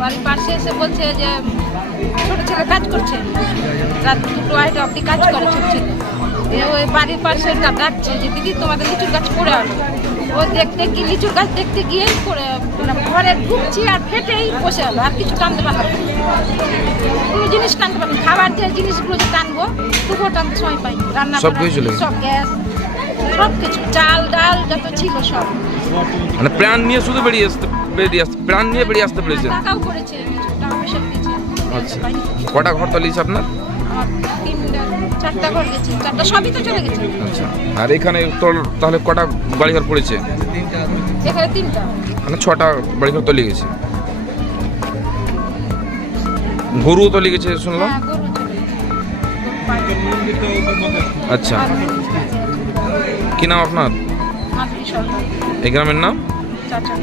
বাড়ির পাশে এসে বলছে যে ছোট ছেলে কাজ করছে রাত দুটো আড়াইটা অব্দি কাজ করে ছোট ছেলে ওই বাড়ির পাশে ডাকছে যে দিদি তোমাদের লিচুর গাছ পড়ে আলো ও দেখতে গিয়ে লিচুর গাছ দেখতে গিয়ে পড়ে মানে ঘরে ঢুকছি আর ফেটেই বসে গেলো আর কিছু টানতে পারলাম। কোনো জিনিস টানতে পারলাম। খাবার যে জিনিসগুলো যে টানবো তবুও টানতে সময় পাই রান্না? সব গ্যাস সব কিছু চাল ডাল যত ছিল সব। মানে প্রাণ নিয়ে শুধু বেরিয়ে আসতে বেরিয়ে আসতে প্রাণ নিয়ে বেরিয়ে আসতে পেরেছেন টাকাও করেছে কিছু টাকা পয়সা দিয়েছে। আচ্ছা। কটা ঘর তলিয়েছে আপনার? চারটা ঘর গেছে চারটা সবই তো চলে গেছে। আচ্ছা আর এখানে তোর তাহলে কটা বাড়িঘর পড়েছে? এখানে তিনটা। মানে ছটা বাড়িঘর তলিয়ে গেছে। গরুও তলিয়ে গেছে শুনলাম। হ্যাঁ। আচ্ছা। কি নাম আপনার? এই গ্রামের নাম? চাচা